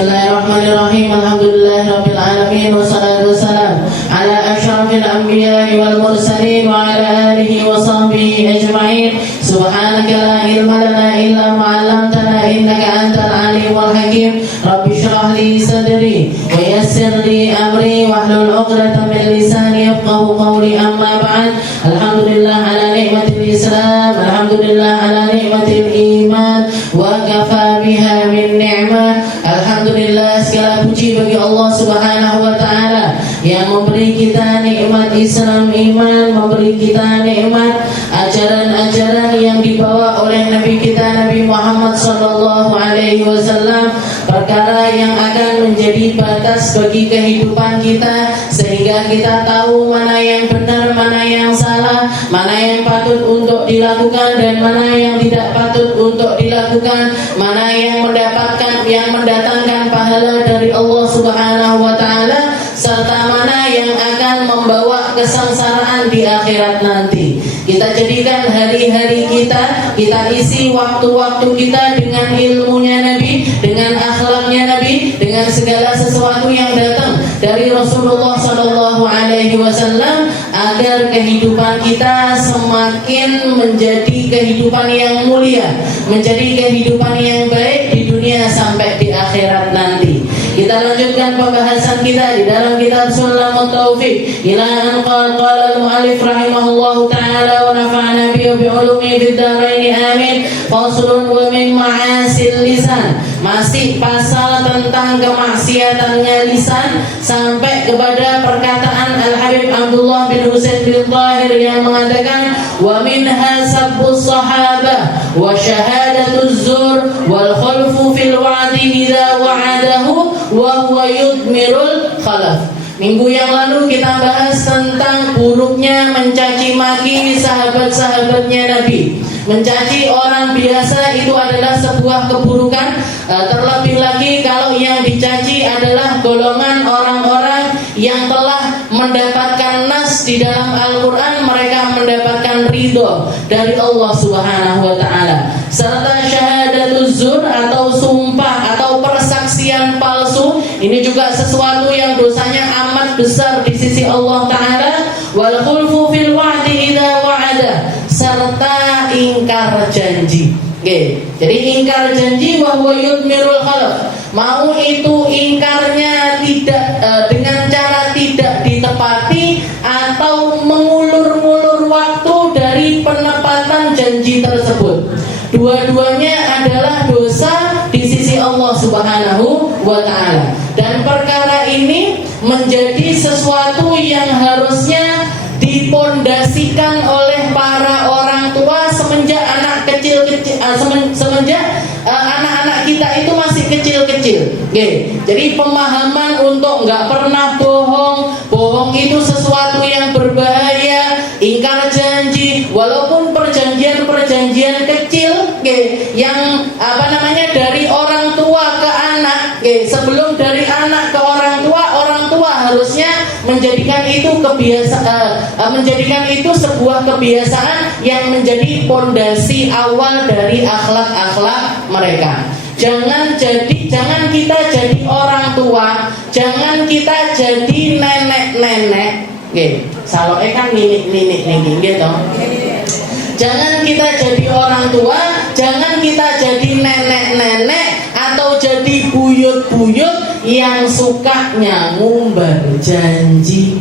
Bismillahirrahmanirrahim. Alhamdulillahirabbil alamin wassalatu wassalam ala asyrafil anbiya'i wal mursalin wa ala alihi wa sahbihi ajma'in. Subhanaka la ilma lana illa ma 'allamtana innaka antal alimul hakim. Rabbi shrah li sadri wa yassir li amri wahlul 'uqdatam min lisani yafqahu qawli. Amma ba'd. Alhamdulillah ala ni'matil Islam, alhamdulillah ala ni'matil iman wa kafa biha min ni'mah. Alhamdulillah, segala puji bagi Allah Subhanahu wa taala yang memberi kita nikmat Islam iman, memberi kita nikmat ajaran-ajaran yang dibawa oleh Nabi kita Nabi Muhammad sallallahu alaihi wasallam, perkara yang akan menjadi batas bagi kehidupan kita sehingga kita tahu mana yang benar, mana yang salah, mana yang patut untuk dilakukan dan mana yang tidak patut untuk dilakukan, mana yang mendatangkan pahala dari Allah Subhanahu wa taala, serta mana yang akan membawa kesengsaraan di akhirat nanti. Kita jadikan hari-hari kita isi waktu-waktu kita dengan ilmunya Nabi, dengan akhlaknya Nabi, dengan segala sesuatu yang datang dari Rasulullah sallallahu alaihi wasallam, agar kehidupan kita semakin menjadi kehidupan yang mulia, menjadi kehidupan yang baik di dunia sampai di akhirat nanti. Kita lanjutkan pembahasan kita di dalam kitab Sulamut Taufiq ila an qala al-mu'allif rahimahullahu ta'ala wa nafa'ana bi ulumi fid dharain amin. Faslun wa min ma'asil lisan. Masih pasal tentang kemaksiatannya lisan sampai kepada perkataan Al-Habib Abdullah bin Husain bin Tahir yang mengatakan wa minha sabbus sahabah wa syahadatuz zur wal khulfu fil wa'di idza wa'adahu wa huwa yudmirul khalaf. Minggu yang lalu kita bahas tentang buruknya mencaci maki sahabat-sahabatnya Nabi. Mencaci orang biasa itu adalah sebuah keburukan, terlebih lagi kalau yang dicaci adalah golongan orang-orang yang telah mendapatkan nas di dalam Al-Quran, mereka mendapatkan ridho dari Allah Subhanahu wa ta'ala. Serta syahadatuz zur atau sumpah atau persaksian palsu, ini juga sesuatu yang dosanya amat besar di sisi Allah ta'ala. Wal khulfu fil wa'di idza wa'ada, serta ingkar janji. Oke, jadi ingkar janji wa huwa yudmirul khalaf. Mau itu ingkarnya tidak dengan cara tidak ditepati atau mengulur-ngulur waktu dari penepatan janji tersebut. Dua-duanya adalah dosa di sisi Allah Subhanahu wa ta'ala. Dan perkara ini menjadi sesuatu yang harusnya dipondasikan oleh para orang tua semenjak anak kecil-kecil, semenjak anak-anak kita itu masih kecil-kecil. Jadi pemahaman untuk nggak pernah bohong itu sesuatu yang berbahaya, ingkar janji, walaupun perjanjian kecil, yang dari orang tua ke anak, sebelum dari anak ke orang tua harusnya menjadikan itu menjadikan itu sebuah kebiasaan yang menjadi pondasi awal dari akhlak-akhlak mereka. Jangan kita jadi orang tua, jangan kita jadi nenek-nenek. Saloke kan ninik gitu. Jangan kita jadi orang tua, jangan kita jadi nenek-nenek atau jadi buyut-buyut yang sukanya ngumbar janji.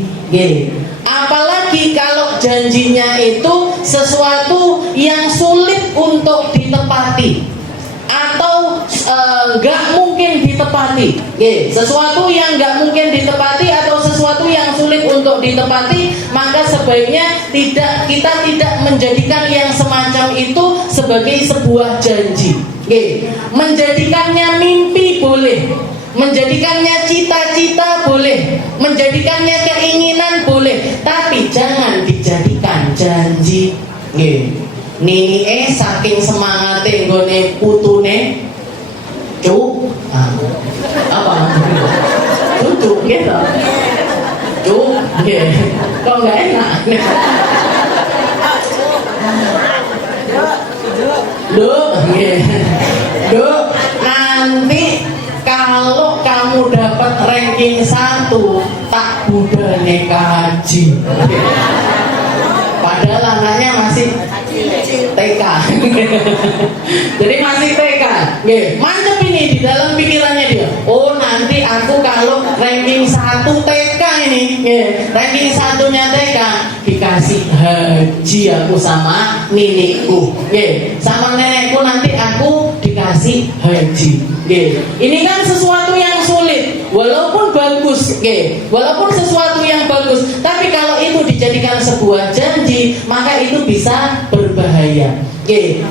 Apalagi kalau janjinya itu sesuatu yang sulit untuk ditepati atau nggak mungkin ditepati. Sesuatu yang nggak mungkin ditepati atau sesuatu yang sulit untuk ditepati, maka sebaiknya kita tidak menjadikan yang semacam itu sebagai sebuah janji. Menjadikannya mimpi boleh, menjadikannya cita-cita boleh, menjadikannya keinginan boleh, tapi jangan dijadikan janji. Nini saking semangate nggone putune, cuk, apa? Cuk gitu. Cuk, kok nggak enak? Duh, nanti kalau dapat ranking 1 tak budalnya haji. Padahal anaknya masih TK. Jadi masih TK. Mantep ini di dalam pikirannya dia. Oh, nanti aku kalau ranking 1 TK ini, ranking 1-nya TK, dikasih haji aku sama nenekku. Sama nenekku nanti aku dikasih haji. Ini kan sesuatu yang sulit, walaupun bagus, walaupun sesuatu yang bagus, tapi kalau itu dijadikan sebuah janji, maka itu bisa berbahaya.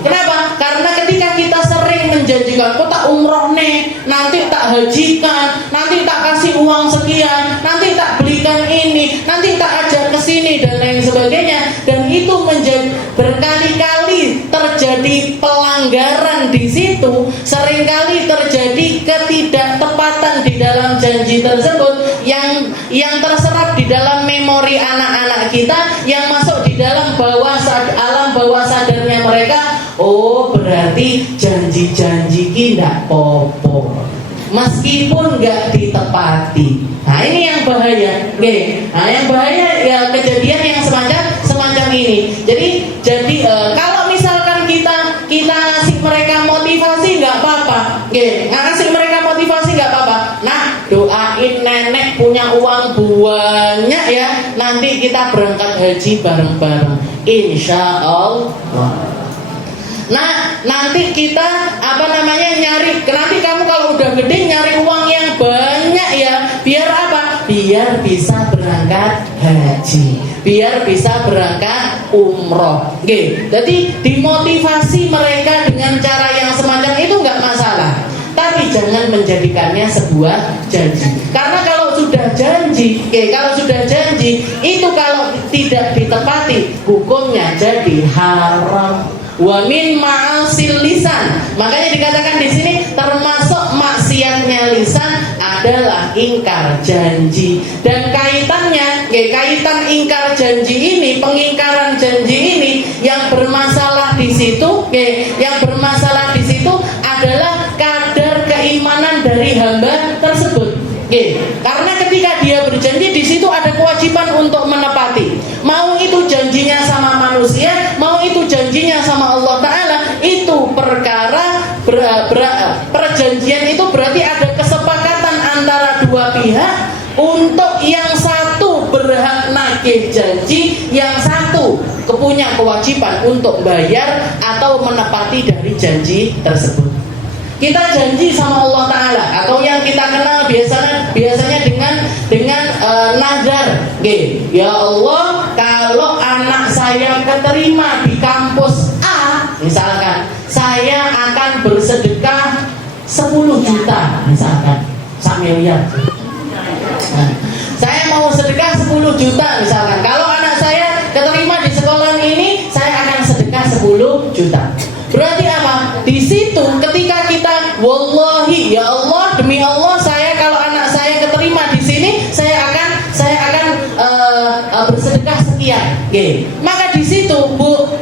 Kenapa? Karena ketika kita sering menjanjikan, kok tak umroh nih, nanti tak hajikan, nanti tak kasih uang sekian, nanti tak belikan ini, nanti tak ajak ke sini dan lain sebagainya, dan itu menjadi berkali-kali terjadi pelanggaran di situ, seringkali terjadi ketidaktepatan di dalam janji tersebut yang terserap di dalam memori anak-anak kita, yang masuk di dalam alam bawah sadarnya mereka. Oh, berarti janji-janji kita popo meskipun nggak ditepati. Nah, ini yang bahaya. Nah, yang bahaya ya kejadian yang semacam ini. Jadi kalau misalkan kita ngasih mereka motivasi nggak apa-apa. Ngasih mereka motivasi nggak apa-apa. Nah, doain nenek punya uang banyak ya, nanti kita berangkat haji bareng-bareng, insya Allah. Nah, nanti kita nyari, nanti kamu kalau udah gede nyari uang yang banyak ya, biar apa? Biar bisa berangkat haji, biar bisa berangkat umroh. Jadi dimotivasi mereka dengan cara yang semacam itu nggak masalah, tapi jangan menjadikannya sebuah janji. Karena kalau sudah janji, itu kalau tidak ditepati, hukumnya jadi haram. Wa min ma'asil lisan. Makanya dikatakan di sini termasuk maksiatnya lisan adalah ingkar janji. Dan kaitannya, kaitan ingkar janji ini, pengingkaran janji ini, yang bermasalah di situ, adalah kadar keimanan dari hamba tersebut. Karena ketika dia berjanji, di situ ada kewajiban untuk menepati. Mau itu janjinya sama manusia, mau itu janjinya sama Allah Ta'ala, itu perkara perjanjian itu berarti ada kesepakatan antara dua pihak untuk yang satu berhak nagih janji, yang satu punya kewajiban untuk bayar atau menepati dari janji tersebut. Kita janji sama Allah Ta'ala, atau yang kita kenal biasanya dengan nazar. Ya Allah, kalau anak saya keterima di kampus A, misalkan, saya akan bersedekah 10 juta, misalkan 1 miliar. Nah, saya mau sedekah 10 juta misalkan. Kalau anak saya keterima di sekolah ini, saya akan sedekah 10 juta. Berarti apa? Di situ ketika kita wallahi, ya Allah, demi Allah, saya kalau anak saya keterima di sini, saya akan bersedekah sekian. Maka di situ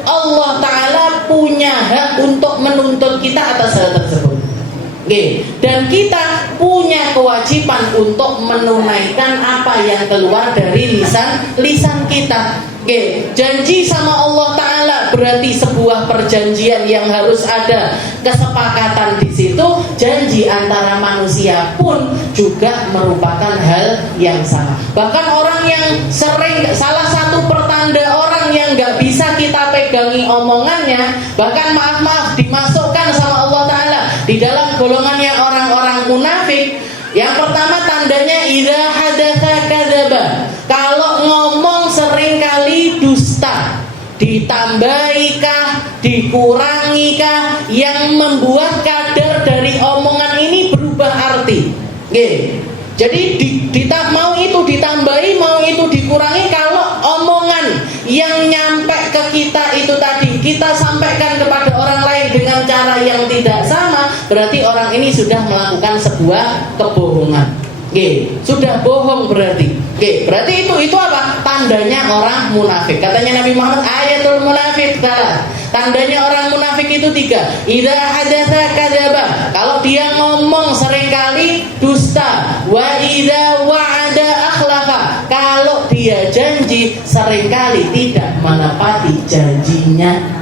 Allah Ta'ala punya hak untuk menuntut kita atas hal tersebut. Dan kita punya kewajiban untuk menunaikan apa yang keluar dari lisan kita. Janji sama Allah Ta'ala berarti sebuah perjanjian yang harus ada kesepakatan di situ. Janji antara manusia pun juga merupakan hal yang sama. Bahkan orang yang sering, salah satu pertanda orang yang gak bisa kita pegangi omongannya, bahkan maaf dimasukkan sama Allah Ta'ala di dalam golongannya orang-orang munafik. Yang pertama tandanya idza hadatsa kadzaba. Kalau ngomong seringkali dusta. Ditambahikah, dikurangikah, yang membuat kadar dari omongan ini berubah arti. Jadi mau itu ditambahi, mau itu dikurangi. Kalau omongan yang nyampe ke kita itu tadi kita sampaikan kepada orang lain dengan cara yang tidak sama, berarti orang ini sudah melakukan sebuah kebohongan. Sudah bohong berarti. Berarti itu apa? Tandanya orang munafik. Katanya Nabi Muhammad, ayatul munafik salah. Tandanya orang munafik itu 3. Idza hadatsa kadzaba. Kalau dia ngomong seringkali dusta. Wa seringkali tidak menepati janjinya.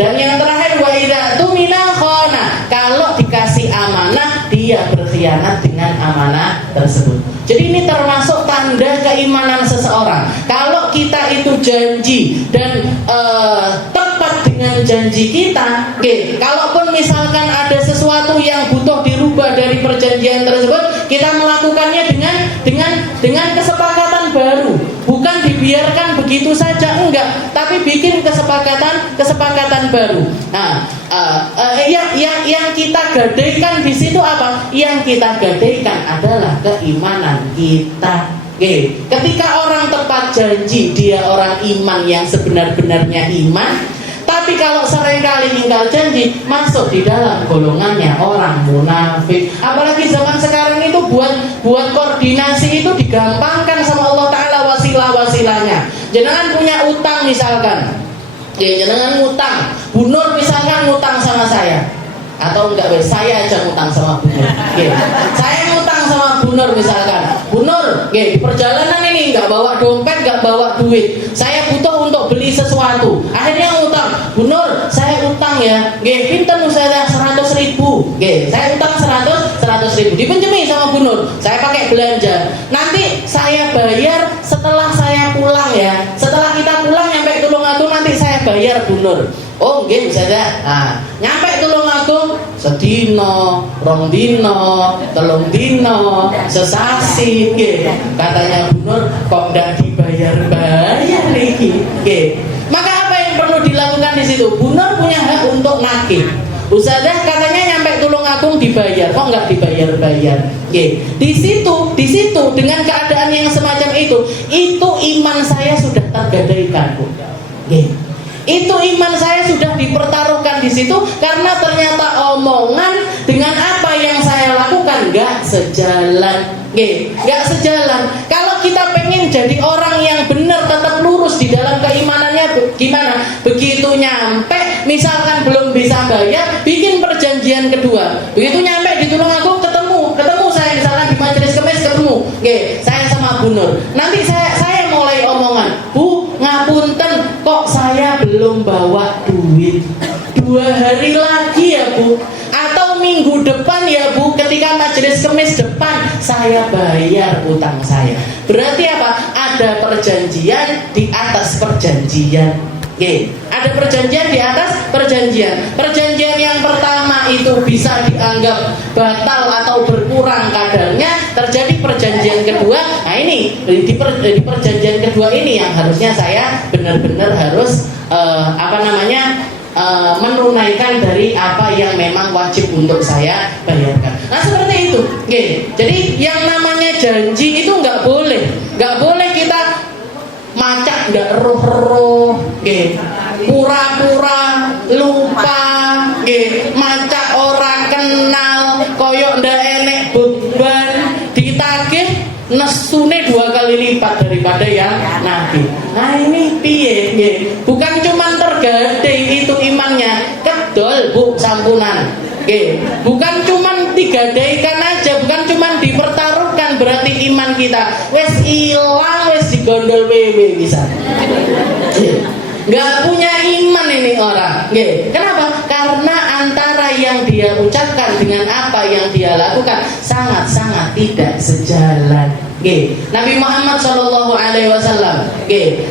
Dan yang terakhir, wa idza tumina khana, kalau dikasih amanah dia berkhianat dengan amanah tersebut. Jadi ini termasuk tanda keimanan seseorang. Kalau kita itu janji dan tepat dengan janji kita, kalaupun misalkan ada sesuatu yang butuh dirubah dari perjanjian tersebut, kita melakukannya dengan kesepakatan baru, bukan dibiarkan begitu saja, enggak, tapi bikin kesepakatan baru. Nah, yang kita gadaikan di situ apa? Yang kita gadaikan adalah keimanan kita. Ketika orang tepat janji, dia orang iman yang sebenar-benarnya iman. Tapi kalau seringkali ingkar janji, masuk di dalam golongannya orang munafik. Apalagi zaman sekarang itu buat koordinasi itu digampangkan sama Allah Ta'ala wasilah-wasilahnya. Jenengan punya utang misalkan, jenengan ngutang, Bu Nur misalkan ngutang sama saya, atau enggak, saya aja ngutang sama Bu Nur. Saya ngutang sama Bu Nur misalkan, Bu Nur, di perjalanan ini nggak bawa dompet, nggak bawa duit, saya butuh untuk beli sesuatu, akhirnya ngutang, Bu Nur, saya utang ya, pinten saya 100.000, saya utang 100.000, dipinjemi sama Bu Nur, saya pakai belanja, nanti saya bayar setelah saya pulang ya, setelah kita pulang nyampe Tulungagung nanti saya bayar Bu Nur. Oh nggih bisa dah. Nah, nyampe Tulungagung sedino, rong dino, telung dino, sesasi nggih. Katanya Bu Nur kok ndak dibayar-bayar niki. Nggih. Maka apa yang perlu dilakukan di situ? Bu Nur punya hak untuk nagih. Ustazah katanya nyampe Tulungagung dibayar, kok nggak dibayar-bayar? Di situ dengan keadaan yang semacam itu iman saya sudah tergadaikan, Bu. Itu iman saya sudah dipertaruhkan di situ karena ternyata omongan dengan apa yang saya lakukan nggak sejalan. Nggak sejalan. Kalau kita pengen jadi orang yang benar, tetap lurus di dalam keimanannya, gimana? Begitu nyampe, misalkan belum bisa bayar, bikin perjanjian kedua. Begitu nyampe di Tulungagung ketemu saya misalkan di Majelis Kemis ketemu, saya sama Bu Nur. Nanti saya mulai omongan, Bu, ngapunten, kok saya belum bawa duit. 2 hari lagi ya Bu, atau minggu depan ya Bu, ketika Majelis Kemis depan saya bayar utang saya. Berarti apa? Ada perjanjian di atas perjanjian. Ada perjanjian di atas perjanjian. Perjanjian yang pertama itu bisa dianggap batal atau berkurang kadarnya, terjadi perjanjian kedua. Nah ini di perjanjian kedua ini yang harusnya saya benar-benar harus menunaikan dari apa yang memang wajib untuk saya bayarkan. Nah seperti itu. Jadi yang namanya janji itu nggak boleh kita macak ndak roh-roh, pura-pura lupa, macak orang kenal, koyok ndak enek beban, ditagih nesune 2 kali lipat daripada yang nagih. Nah ini piye? Bukan cuma tergadai itu imannya, kedol Bu sampunan. Bukan cuma digadaikan aja, bukan cuma dipertaruhkan, berarti iman kita wes ilang, wes digondol wewe bisa. Nggak punya iman ini orang. Kenapa? Karena antara yang dia ucapkan dengan apa yang dia lakukan sangat-sangat tidak sejalan. Nabi Muhammad SAW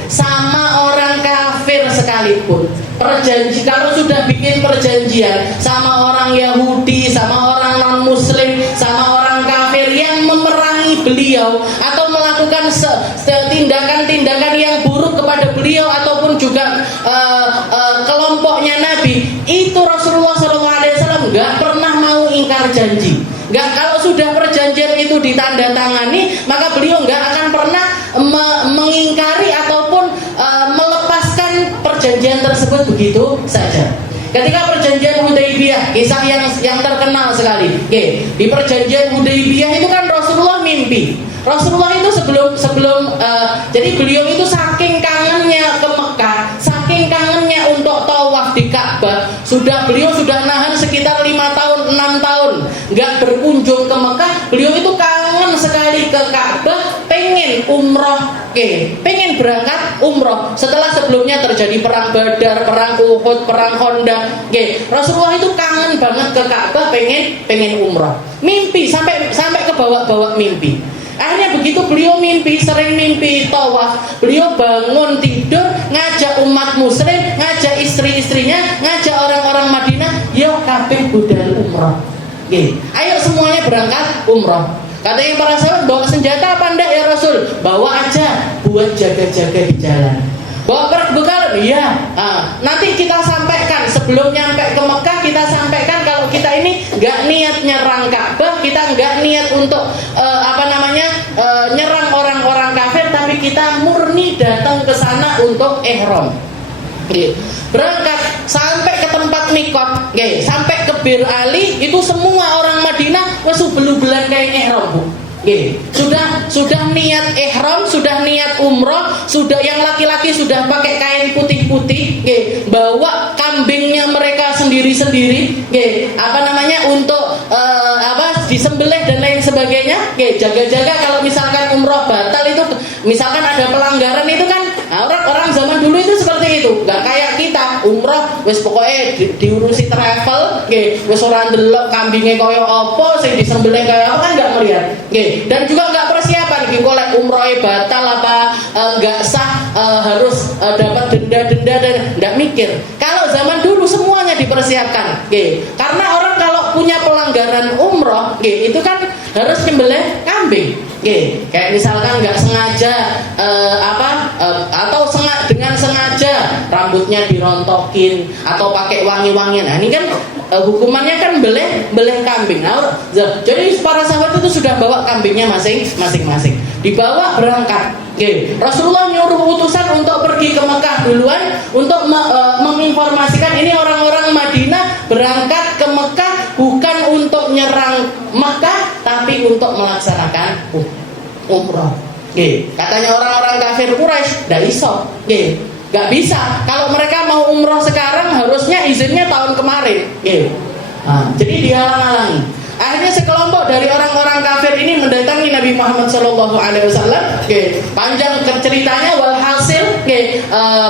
sama orang kafir sekalipun, kalau sudah bikin perjanjian sama orang Yahudi, sama orang non-Muslim, sama orang kafir yang memerangi beliau atau melakukan tindakan-tindakan yang buruk kepada beliau ataupun juga kelompoknya Nabi, itu Rasulullah SAW nggak pernah mau ingkar janji. Kalau sudah perjanjian itu ditandatangani, maka beliau nggak akan pernah mengingkari ataupun melepaskan perjanjian tersebut begitu saja. Ketika perjanjian Hudaybiyah, kisah yang terkenal sekali. Di perjanjian Hudaybiyah itu kan Rasulullah mimpi. Rasulullah itu sebelum jadi beliau itu saking kangennya ke Mekah, saking kangennya untuk tawaf di Ka'bah, beliau sudah nahan sekitar 5 tahun, 6 tahun nggak berkunjung ke Mekah. Beliau itu kangen sekali ke Ka'bah, pengen pengen umroh, pengen berangkat umroh setelah sebelumnya terjadi perang Badar, perang Uhud, perang Khandaq. Rasulullah itu kangen banget ke Ka'bah, pengen umroh. Mimpi sampai ke bawa mimpi. Akhirnya begitu beliau sering mimpi tawaf, beliau bangun tidur ngajak umat muslim, ngajak istri-istrinya, ngajak orang-orang Madinah, yo kabeh budal umroh. Ayo semuanya berangkat umroh. Katanya para sahabat, bawa senjata apa enggak ya Rasul? Bawa aja buat jaga-jaga di jalan. Bawa bekal? Iya. Nanti kita sampaikan sebelum nyampe ke Mekah, kita sampaikan kalau kita ini nggak niat nyerang Ka'bah, kita nggak niat untuk nyerang orang-orang kafir, tapi kita murni datang ke sana untuk ihram. Berangkat sampai ke tempat mikot, sampai ke Bir Ali, itu semua orang Madinah wes belu-belan kayak ihram, Bu. Sudah niat ihram, sudah niat umroh, sudah yang laki-laki sudah pakai kain putih-putih, bawa kambingnya mereka sendiri-sendiri, untuk disembelih dan lain sebagainya. Jaga-jaga kalau misalkan umroh batal itu, misalkan ada pelanggaran itu kan, orang zaman dulu itu seperti itu, nggak kayak kita umroh wes pokoknya diurusi travel, wes orang delok kambingnya kaya apa, sing disembelih kaya apa kan nggak melihat, dan juga nggak persiapan, golek umrohnya batal apa nggak sah, harus dapat denda dan nggak mikir. Kalau zaman dulu semuanya dipersiapkan, karena orang kalau punya pelanggaran umroh, itu kan harus nyembelih kambing. Kayak misalkan nggak sengaja atau dengan sengaja rambutnya dirontokin atau pakai wangi-wangian. Nah, ini kan hukumannya kan beleh kambing. Nah, jadi para sahabat itu sudah bawa kambingnya masing-masing. Dibawa berangkat. Rasulullah nyuruh utusan untuk pergi ke Mekah duluan untuk menginformasikan ini orang-orang Madinah berangkat ke Mekah bukan untuk nyerang Mekah tapi untuk melaksanakan umroh. Katanya orang-orang kafir Quraisy, nggak iso, nggak bisa. Kalau mereka mau umroh sekarang harusnya izinnya tahun kemarin. Jadi dihalang-halangi. Akhirnya sekelompok dari orang-orang kafir ini mendatangi Nabi Muhammad SAW. Panjang ceritanya, walhasil,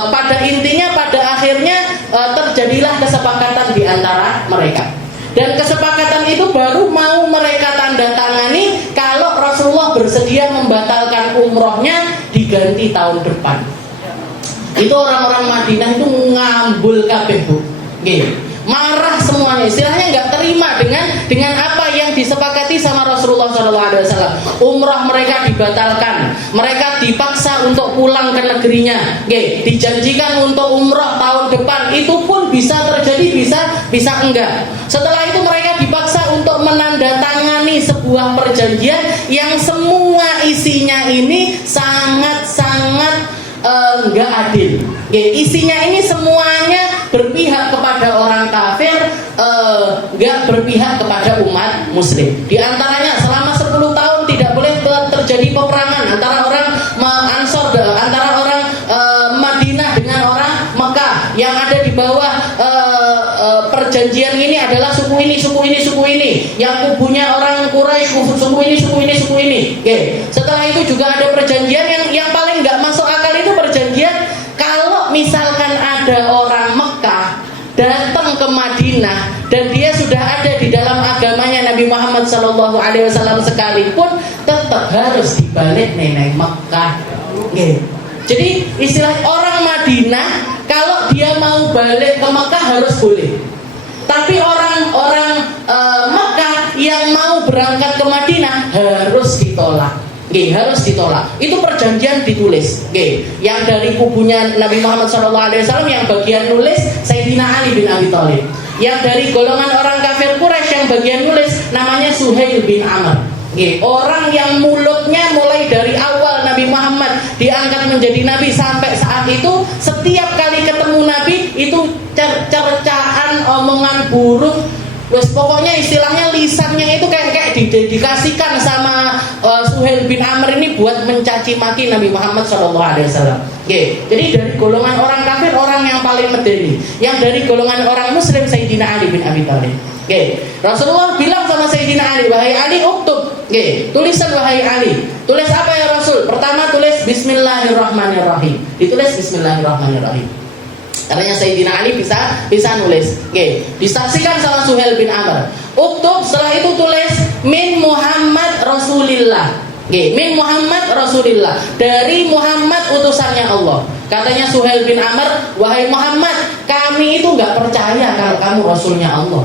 pada intinya, pada akhirnya terjadilah kesepakatan di antara mereka. Dan kesepakatan itu baru mau mereka tanda tangani kalau Rasulullah bersedia membatalkan umrohnya diganti tahun depan. Itu orang-orang Madinah itu ngambul kabeh, Bu. Marah semuanya, istilahnya nggak terima dengan apa yang disepakati sama Rasulullah SAW. Umrah mereka dibatalkan, mereka dipaksa untuk pulang ke negerinya. Dijanjikan untuk umrah tahun depan, itu pun bisa terjadi, bisa enggak. Setelah itu mereka dipaksa untuk menandatangani sebuah perjanjian yang semua isinya ini sangat-sangat enggak adil. Isinya ini semuanya berpihak kepada orang kafir, enggak berpihak kepada umat muslim. Di antaranya selama 10 tahun tidak boleh terjadi peperangan antara orang Ansor, antara orang Madinah dengan orang Mekah. Yang ada di bawah perjanjian ini adalah suku ini. Yang kubunya orang Quraisy, suku ini. Setelah itu juga ada perjanjian yang paling nggak masuk akal, itu perjanjian kalau misalkan ada orang Mekah datang ke Madinah dan dia sudah ada di dalam agamanya Nabi Muhammad SAW sekalipun, tetap harus dibalik neneng Mekah. Jadi istilah orang Madinah kalau dia mau balik ke Mekah harus boleh. Tapi orang-orang Mekah yang mau berangkat ke Madinah harus ditolak. Harus ditolak. Itu perjanjian ditulis. Yang dari kubunya Nabi Muhammad SAW yang bagian nulis Sayyidina Ali bin Abi Thalib. Yang dari golongan orang kafir Quraisy yang bagian nulis namanya Suhail bin Amr. Orang yang mulutnya mulai dari awal Nabi Muhammad diangkat menjadi Nabi sampai saat itu, setiap kali ketemu Nabi itu cercaan, omongan buruk. Pokoknya istilahnya lisannya itu kayak didedikasikan sama Suhail bin Amr ini buat mencaci maki Nabi Muhammad SAW. Jadi dari golongan orang kafir orang yang paling medeni. Yang dari golongan orang Muslim Sayyidina Ali bin Abi Thalib. Rasulullah bilang sama Sayyidina Ali, wahai Ali, uktub. Tulisan wahai Ali. Tulis apa ya Rasul? Pertama tulis Bismillahirrahmanirrahim. Ditulis Bismillahirrahmanirrahim. Katanya Sayyidina Ali bisa nulis. Disaksikan sama Suhail bin Amr. Uktub, setelah itu tulis min Muhammad Rasulillah. Min Muhammad Rasulillah, dari Muhammad utusannya Allah. Katanya Suhail bin Amr, wahai Muhammad, kami itu nggak percaya kalau kamu Rasulnya Allah.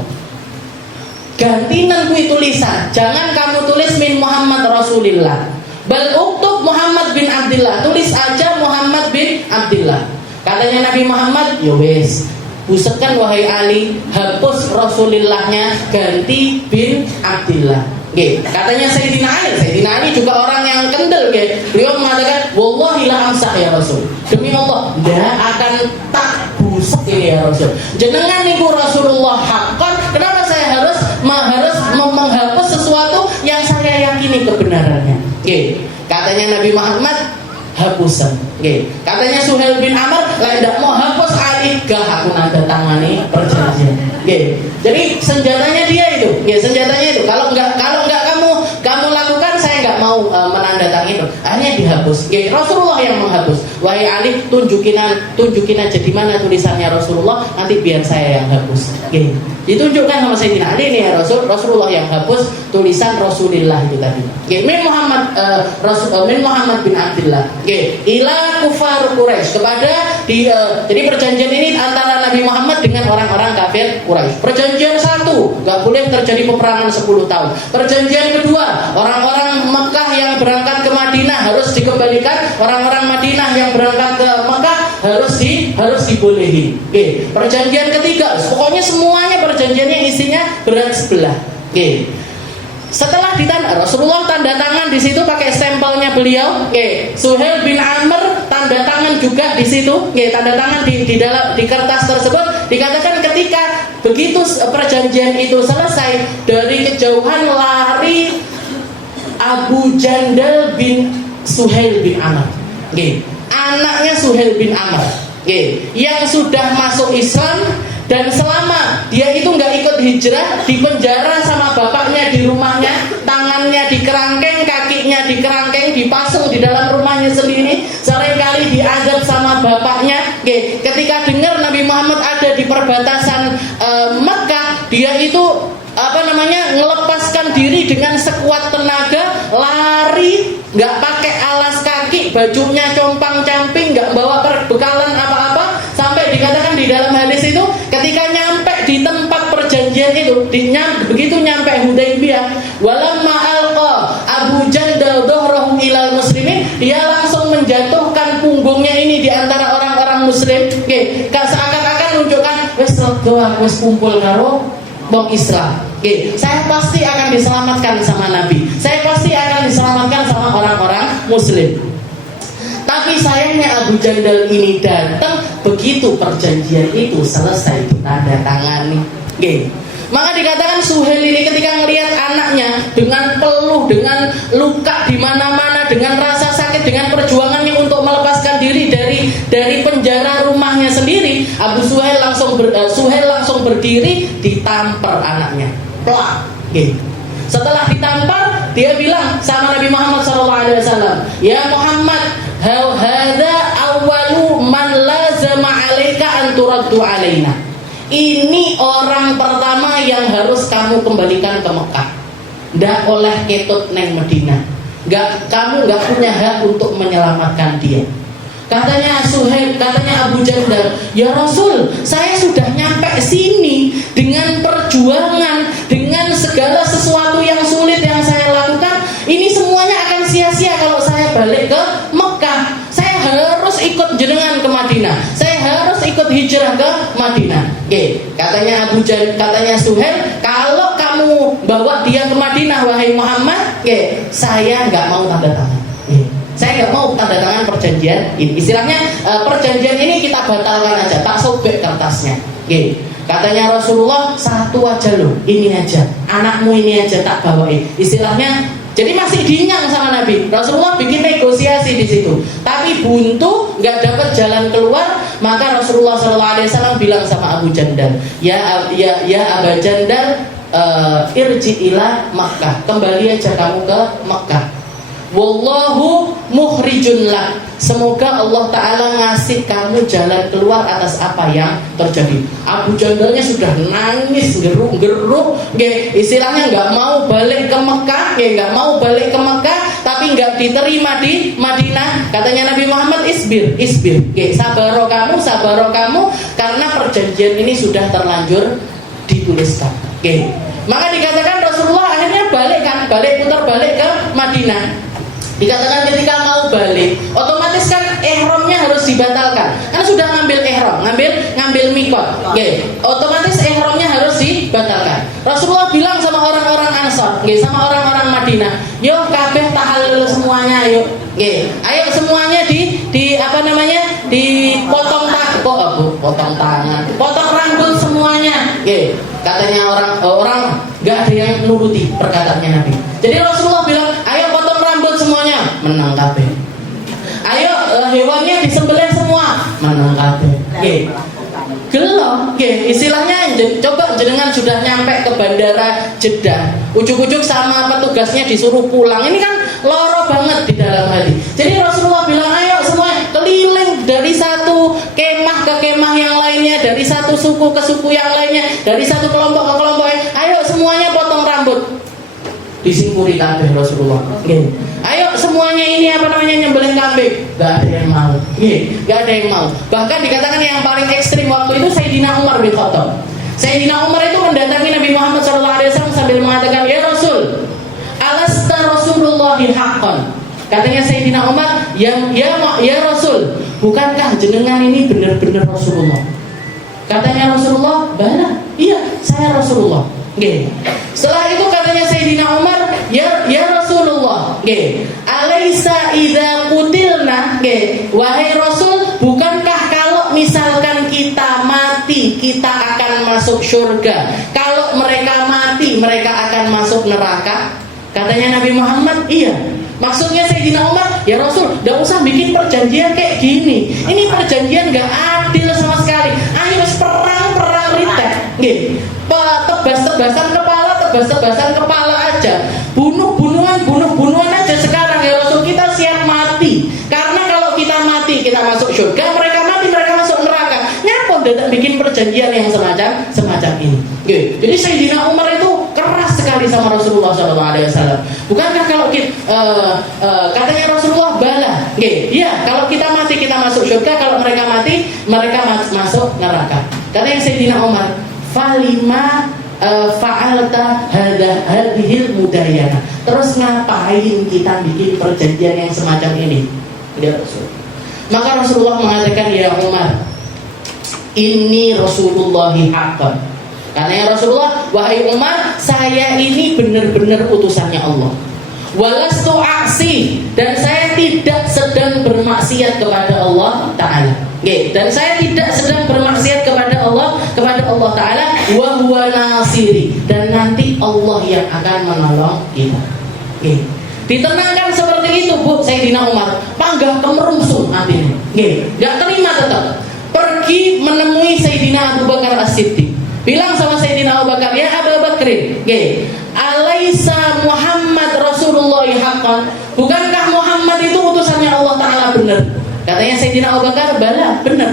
Gantinan kui tulisan, jangan kamu tulis min Muhammad Rasulillah, bal uktub Muhammad bin Abdillah, tulis aja Muhammad bin Abdillah. Katanya Nabi Muhammad, ya wes, busetkan wahai Ali, hapus Rasulillahnya, ganti bin Abdillah. Katanya Sayyidina Ali juga orang yang kendel. Beliau mengatakan, wallahi la amsah ya Rasul, demi Allah tidak akan tak busuk ini ya Rasul. Jenengan niku Rasulullah hakon, kenapa saya harus menghapus sesuatu yang saya yakini kebenarannya. Katanya Nabi Muhammad, hapusan. Katanya Suhail bin Amr, lah tidak mau hapus Ali, gak aku nanda tangani perjanjian. Jadi senjatanya dia itu. Senjatanya itu. Kalau enggak kamu lakukan, saya enggak mau menandatangani itu. Akhirnya dihapus. Rasulullah yang menghapus. Wahai Ali, tunjukin aja di mana tulisannya Rasulullah, nanti biar saya yang hapus. Ditunjukkan sama Sayyidina Ali, ini ya Rasulullah yang hapus tulisan Rasulillah itu tadi. Min Muhammad bin Abdillah. Ila kufar Quraisy, kepada jadi perjanjian ini antara Nabi Muhammad dengan orang-orang kafir Quraisy. Perjanjian satu, nggak boleh terjadi peperangan 10 tahun. Perjanjian kedua, orang-orang Mekah yang berangkat ke Madinah harus dikembalikan, orang-orang Madinah yang berangkat ke Mekah harus dibolehin. Perjanjian ketiga, pokoknya semuanya perjanjiannya isinya berat sebelah. Setelah Rasulullah tanda tangan di situ pakai stempelnya beliau. Suhail bin Amr tanda tangan juga di situ. Tanda tangan di kertas tersebut. Dikatakan ketika begitu perjanjian itu selesai, dari kejauhan lari Abu Jandal bin Suhail bin Amr. Anaknya Suhail bin Amr. Yang sudah masuk Islam. Dan selama dia itu nggak ikut hijrah, dipenjara sama bapaknya di rumahnya, tangannya dikerangkeng, kakinya dikerangkeng, dipasung di dalam rumahnya sendiri, seringkali diazab sama bapaknya. Ketika dengar Nabi Muhammad ada di perbatasan Mekah, dia itu melepaskan diri dengan sekuat tenaga, lari, nggak pakai alas kaki, bajunya compang-camping, nggak bawa bekalan apa-apa, sampai dikatakan di dalam hadis itu, ketika nyampe di tempat perjanjian itu, begitu nyampe Hudaybiyah, walamma alqa Abu Jandal dhahrahu ilal muslimin, dia langsung menjatuhkan punggungnya ini di antara orang-orang muslim. Seakan-akan menunjukkan wes kumpul karo wong Islam. Saya pasti akan diselamatkan sama Nabi. Saya pasti akan diselamatkan sama orang-orang muslim. Tapi sayangnya Abu Jandal ini datang begitu perjanjian itu selesai ditandatangani. Maka dikatakan Suhail ini ketika melihat anaknya dengan peluh, dengan luka di mana-mana, dengan rasa sakit, dengan perjuangannya untuk melepaskan diri dari penjara rumahnya sendiri, Suhail langsung berdiri, ditampar anaknya. Plak. Setelah ditampar, dia bilang sama Nabi Muhammad SAW, ya Muhammad, hadza awwalu man lazama 'alaika an turaddu 'alaina. Ini orang pertama yang harus kamu kembalikan ke Mekah. Ndak oleh ketut neng Medina. Kamu nggak punya hak untuk menyelamatkan dia. Katanya Abu Jandal, ya Rasul, saya sudah nyampe sini dengan perjuangan, dengan segala sesuatu yang sulit yang saya lakukan. Ini semuanya akan sia-sia kalau saya balik ke Mekah. Saya harus ikut jenengan ke Madinah. Saya harus ikut hijrah ke Madinah. Katanya Suhail, kalau kamu bawa dia ke Madinah, wahai Muhammad, saya nggak mau tanda tangan. Saya nggak mau tanda tangan perjanjian ini. Istilahnya perjanjian ini kita batalkan aja, tak sobek kertasnya. Katanya Rasulullah, satu aja loh, ini aja, anakmu ini aja tak bawain. Istilahnya, jadi masih dinyang sama Nabi. Rasulullah bikin negosiasi di situ, tapi buntu, nggak dapat jalan keluar. Maka Rasulullah SAW bilang sama Abu Jandal, ya Abu Jandal, irji ila Makkah, kembali aja kamu ke Makkah. Wallahu mukhrijun lak, semoga Allah Ta'ala ngasih kamu jalan keluar atas apa yang terjadi. Abu Jandalnya sudah nangis, geruk-geruk, istilahnya nggak mau balik ke Mekah, nggak mau balik ke Mekah, tapi nggak diterima di Madinah. Katanya Nabi Muhammad, isbir, sabaro kamu, karena perjanjian ini sudah terlanjur dituliskan. Maka dikatakan Rasulullah akhirnya putar balik ke Madinah. Dikatakan ketika mau balik, otomatis kan ihramnya harus dibatalkan. Kan sudah ngambil ihram, ngambil mikot. Otomatis ihramnya harus dibatalkan. Rasulullah bilang sama orang-orang Ansor, sama orang-orang Madinah, "Yuk kabeh tahallul semuanya, yuk." Ayo semuanya dipotong tangan, potong rambut semuanya. Katanya orang nggak ada yang nuruti perkataannya Nabi. Jadi Rasulullah bilang, "Ayo potong rambut semuanya," menang kabeh. "Ayo hewannya disembelih semua," menang kabeh. Gelo, istilahnya coba jenengan sudah nyampe ke bandara Jeddah, ujuk-ujuk sama petugasnya disuruh pulang. Ini kan loro banget di dalam hati. Jadi Rasulullah bilang, "Ayo semua keliling dari satu kemah ke kemah yang lainnya, dari satu suku ke suku yang lainnya, dari satu kelompok ke kelompok yang, ayo semuanya potong rambut." Disingkuri kabeh Rasulullah. Ayo semuanya ini nyembelih kambing. Gak ada yang mau. Gak ada yang mau. Bahkan dikatakan yang paling ekstrim waktu itu Sayyidina Umar bin Khattab. Sayyidina Umar itu mendatangi Nabi Muhammad SAW sambil mengatakan, "Ya Rasul, alasta Rasulullahi haqqan." Katanya Sayyidina Umar, ya Rasul, bukankah jenengan ini benar-benar Rasulullah? Katanya Rasulullah, "Bala, iya, saya Rasulullah." Setelah itu katanya Sayyidina Umar, ya Rasulullah, "Alaisa idza qutilna," wahai Rasul, bukankah kalau misalkan kita mati, kita akan masuk surga? Kalau mereka mati, mereka akan masuk neraka? Katanya Nabi Muhammad, "Iya." Maksudnya Sayyidina Umar, "Ya Rasul, gak usah bikin perjanjian kayak gini. Ini perjanjian gak adil sama sekali. Ayo perang ritet, tebas-tebasan kepala aja, bunuh-bunuhan aja sekarang ya Rasul. Kita siap mati, karena kalau kita mati kita masuk surga, mereka mati mereka masuk neraka. Nyapa tidak bikin perjanjian yang semacam ini." Jadi Sayyidina Umar itu keras sekali sama Rasulullah SAW. Bukankah kalau katanya Rasulullah, "Bala, iya, kalau kita mati kita masuk surga, kalau mereka mati mereka masuk neraka." Katanya Sayyidina Umar, "Falima fa'alta hadhil mudayana." Terus ngapain kita bikin perjanjian yang semacam ini? Ya Rasul. Maka Rasulullah mengatakan, "Ya Umar, ini Rasulullahi haqqan." Karena ya Rasulullah, wahai Umar, saya ini benar-benar utusannya Allah. Walastu aksi, dan saya tidak sedang bermaksiat kepada Allah Ta'ala. Dan saya tidak sedang bermaksiat kepada Allah Ta'ala. Wa huwa nasiri, dan nanti Allah yang akan menolong kita. Ditenangkan seperti itu Bu Sayyidina Umar, panggah kemerungsung hatinya. Gak terima tetap. Pergi menemui Sayyidina Abu Bakar As-Siddiq. Bilang sama Sayyidina Abu Bakar, "Ya Abu Bakrin, alaisa Muhammad Rasulullah haqqan?" Bukankah Muhammad itu utusannya Allah Ta'ala benar? Katanya Sayyidina Abu Bakar, "Bala, benar."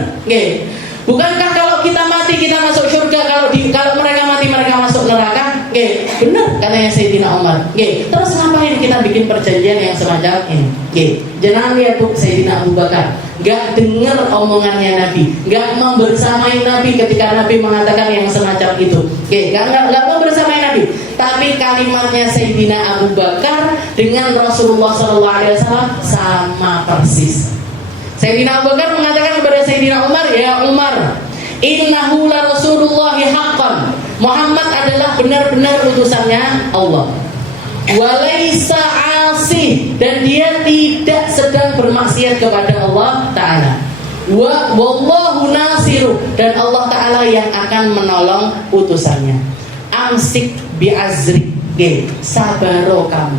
Bukankah kalau kita mati kita masuk surga, kalau mereka mati mereka masuk neraka? Benar, katanya Sayyidina Umar. Terus ngapain kita bikin perjanjian yang semacam ini? Jangan lihat tuh Sayyidina Abu Bakar gak dengar omongannya Nabi, gak membersamai Nabi ketika Nabi mengatakan yang semacam itu. Gak membersamai Nabi, tapi kalimatnya Sayyidina Abu Bakar dengan Rasulullah SAW sama persis. Sayyidina Abu Bakar mengatakan kepada Sayyidina Umar, "Ya Umar, innahu la Rasulullahi haqqan." Muhammad adalah benar-benar utusannya Allah. Walaisa asih, dan dia tidak sedang bermaksiat kepada Allah Ta'ala. Wallahu nasiru, dan Allah Ta'ala yang akan menolong utusannya. Amsik bi'azri, sabaro kamu.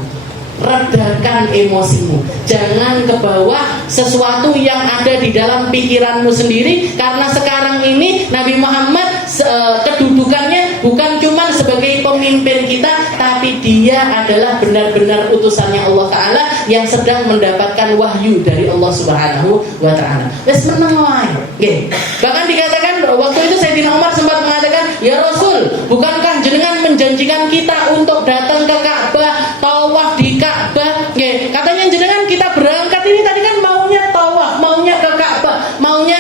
redakan emosimu. Jangan kebawa sesuatu yang ada di dalam pikiranmu sendiri, karena sekarang ini Nabi Muhammad kedudukannya bukan cuma sebagai pemimpin kita, tapi dia adalah benar-benar utusannya Allah Ta'ala yang sedang mendapatkan wahyu dari Allah Subhanahu wa Ta'ala. Wes meneng wae. Nggih. Bahkan dikatakan waktu itu Sayyidina Umar sempat mengatakan, "Ya Rasul, bukankah jenengan menjanjikan kita untuk datang ke Ka'bah, tawaf di Ka'bah?" Nggih. Katanya jenengan kita berangkat ini tadi kan maunya tawaf, maunya ke Ka'bah, maunya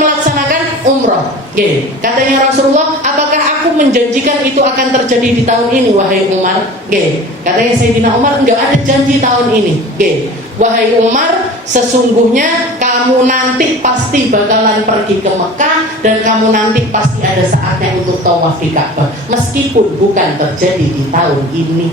melaksanakan umroh. Nggih. Katanya Rasulullah, "Apakah aku menjanjikan itu akan terjadi di tahun ini, wahai Umar?" Nggih. Katanya Sayyidina Umar, "Enggak ada janji tahun ini." Nggih. "Wahai Umar, sesungguhnya kamu nanti pasti bakalan pergi ke Mekah dan kamu nanti pasti ada saatnya untuk tawaf di Ka'bah, meskipun bukan terjadi di tahun ini."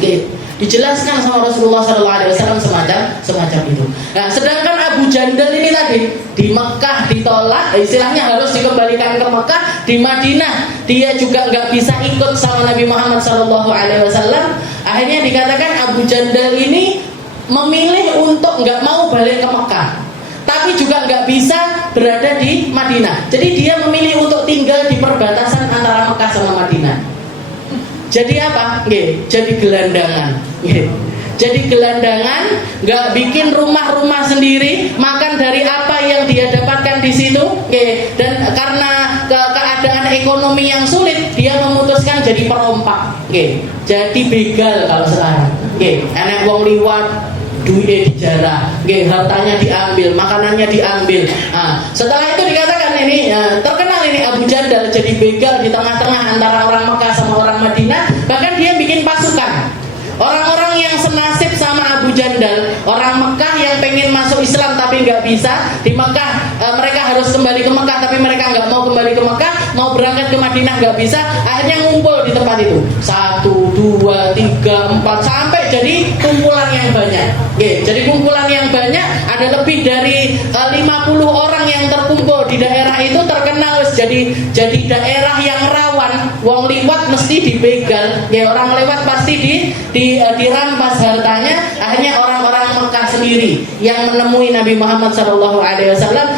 Nggih. Dijelaskan sama Rasulullah SAW semacam itu. Nah, sedangkan Abu Jandal ini tadi di Mekah ditolak, istilahnya harus dikembalikan ke Mekah. Di Madinah dia juga nggak bisa ikut sama Nabi Muhammad SAW. Akhirnya dikatakan Abu Jandal ini memilih untuk nggak mau balik ke Mekah, tapi juga nggak bisa berada di Madinah. Jadi dia memilih untuk tinggal di perbatasan antara Mekah sama Madinah. Jadi apa? Nggih, jadi gelandangan. Nggih. Jadi gelandangan, nggak bikin rumah-rumah sendiri, makan dari apa yang dia dapatkan di situ. Nggih. Dan karena keadaan ekonomi yang sulit, dia memutuskan jadi perompak. Nggih. Jadi begal kalau sekarang. Nggih, enek wong liwat, duitnya dijarah, hartanya diambil, makanannya diambil. Nah, setelah itu dikatakan ini terkenal ini Abu Jandal jadi begal di tengah-tengah antara orang Mekah sama orang Madinah. Bahkan dia bikin pasukan orang-orang yang senasib sama Abu Jandal, orang Mekah yang pengen masuk Islam tapi nggak bisa. Di Mekah mereka harus kembali ke Mekah, tapi mereka nggak mau kembali ke Mekah, mau berangkat ke Madinah nggak bisa. Akhirnya ngumpul di tempat itu 1, 2, 3, 4 sampai jadi kumpulan yang banyak. Jadi kumpulan yang banyak, ada lebih dari 50 orang yang terkumpul di daerah itu, terkenal jadi daerah yang rawan. Wong liwat mesti dibegal, orang lewat pasti dirampas hartanya. Akhirnya orang-orang Mekah sendiri yang menemui Nabi Muhammad SAW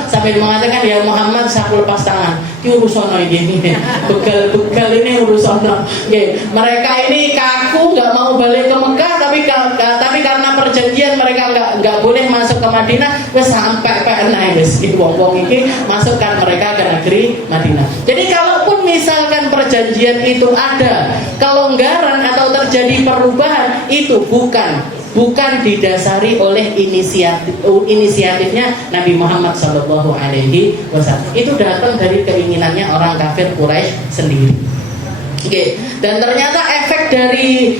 sampai mengatakan, "Ya Muhammad, aku lepas tangan. Ini urusan ini, begal ini urusan." Mereka ini kaku, nggak mau balik ke Mekah, tapi karena perjanjian mereka nggak boleh masuk ke Madinah. Wes sampai pernah wong-wong ini masukkan mereka ke negeri Madinah. Jadi kalaupun misalkan perjanjian itu ada kelonggaran atau terjadi perubahan, itu bukan didasari oleh inisiatifnya Nabi Muhammad SAW. Itu datang dari keinginannya orang kafir Quraisy sendiri. Dan ternyata efek dari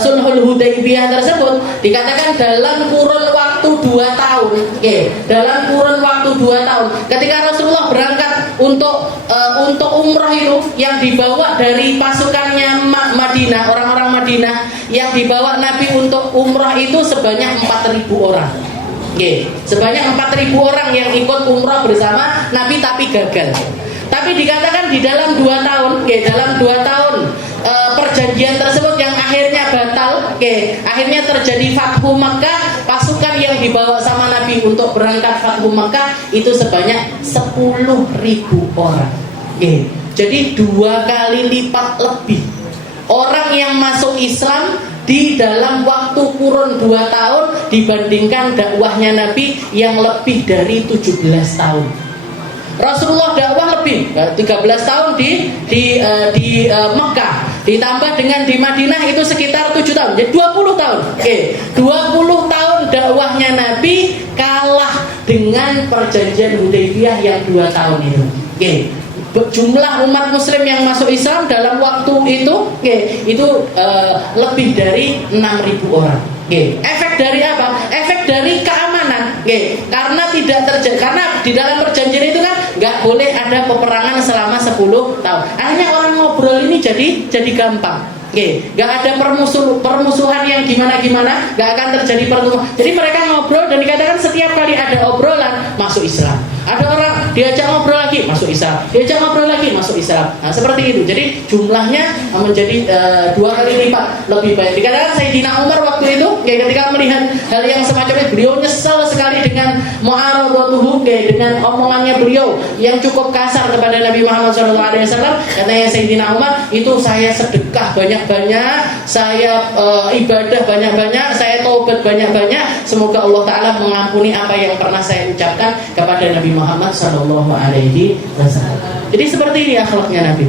Sulhul Hudaybiyah tersebut dikatakan dalam kurun waktu 2 tahun. Dalam kurun waktu 2 tahun, ketika Rasulullah berangkat untuk umroh itu, yang dibawa dari pasukannya Madinah, orang-orang Madinah yang dibawa Nabi untuk umroh itu sebanyak 4.000 orang. Sebanyak 4.000 orang yang ikut umroh bersama Nabi tapi gagal. Tapi dikatakan di dalam 2 tahun, dalam 2 tahun perjanjian tersebut yang akhirnya batal, akhirnya terjadi Fathu Makkah. Pasukan yang dibawa sama Nabi untuk berangkat Fathu Makkah itu sebanyak 10.000 orang. Jadi 2 kali lipat lebih orang yang masuk Islam di dalam waktu kurun 2 tahun dibandingkan dakwahnya Nabi yang lebih dari 17 tahun. Rasulullah dakwah lebih 13 tahun di Mekah, ditambah dengan di Madinah itu sekitar 7 tahun, jadi 20 tahun. 20 tahun dakwahnya Nabi kalah dengan perjanjian Hudaybiyah yang 2 tahun itu. Jumlah umat muslim yang masuk Islam dalam waktu itu lebih dari 6.000 orang. Efek dari apa? Efek dari keamanan. Karena tidak terjadi, karena di dalam perjanjian itu kan nggak boleh ada peperangan selama 10 tahun. Akhirnya orang ngobrol ini jadi gampang. Nggak ada permusuhan yang gimana-gimana, nggak akan terjadi permusuhan. Jadi mereka ngobrol dan dikatakan setiap kali ada obrolan masuk Islam. Ada orang diajak ngobrol lagi masuk Islam, diajak ngobrol lagi masuk Islam. Nah seperti itu. Jadi jumlahnya menjadi 2 kali lipat lebih banyak. Dikatakan Sayyidina Umar ketika melihat hal yang semacam itu, beliau nyesal sekali dengan mu'aradatuhu, dengan omongannya beliau yang cukup kasar kepada Nabi Muhammad SAW. Katanya Sayyidina Umar, itu saya sedekah banyak-banyak, saya ibadah banyak-banyak, saya taubat banyak-banyak, semoga Allah Ta'ala mengampuni apa yang pernah saya ucapkan kepada Nabi Muhammad SAW. Jadi seperti ini akhlaknya Nabi.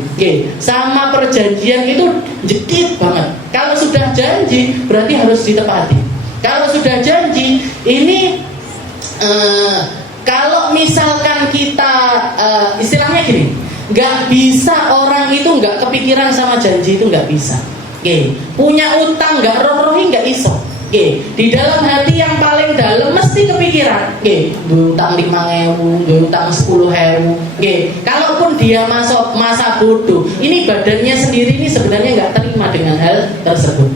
Sama perjanjian itu jedit banget. Kalau sudah janji berarti harus ditepati. Kalau sudah janji ini kalau misalkan kita istilahnya gini, nggak bisa orang itu nggak kepikiran sama janji, itu nggak bisa. Punya utang nggak roh-rohi nggak iso. Di dalam hati yang paling dalam mesti kepikiran, utang 5.000, utang 10.000. Kalaupun dia masuk masa bodoh, ini badannya sendiri ini sebenarnya nggak terima dengan hal tersebut.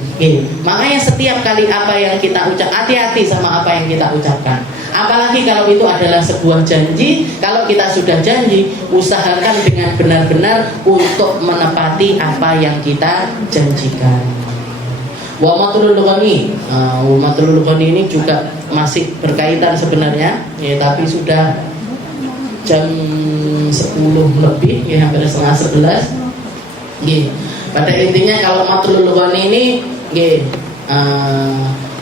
Makanya setiap kali apa yang kita ucap, hati-hati sama apa yang kita ucapkan. Apalagi kalau itu adalah sebuah janji. Kalau kita sudah janji, usahakan dengan benar-benar untuk menepati apa yang kita janjikan. Wa matlul lughani. Matlul lughani ini juga masih berkaitan sebenarnya, tapi sudah jam 10 lebih, hampir setengah 11. Pada intinya kalau matlul lughani ini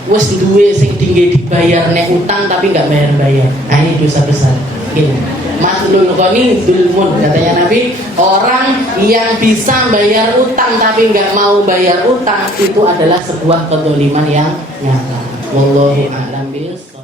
wis duwe sing tinggi dibayar nek utang tapi nggak bayar-bayar. Nah, ini dosa besar. Matlul lughani dzulmun, katanya Nabi, orang yang bisa bayar utang tapi nggak mau bayar utang itu adalah sebuah kezaliman yang nyata. Wallahu a'lam bishawab.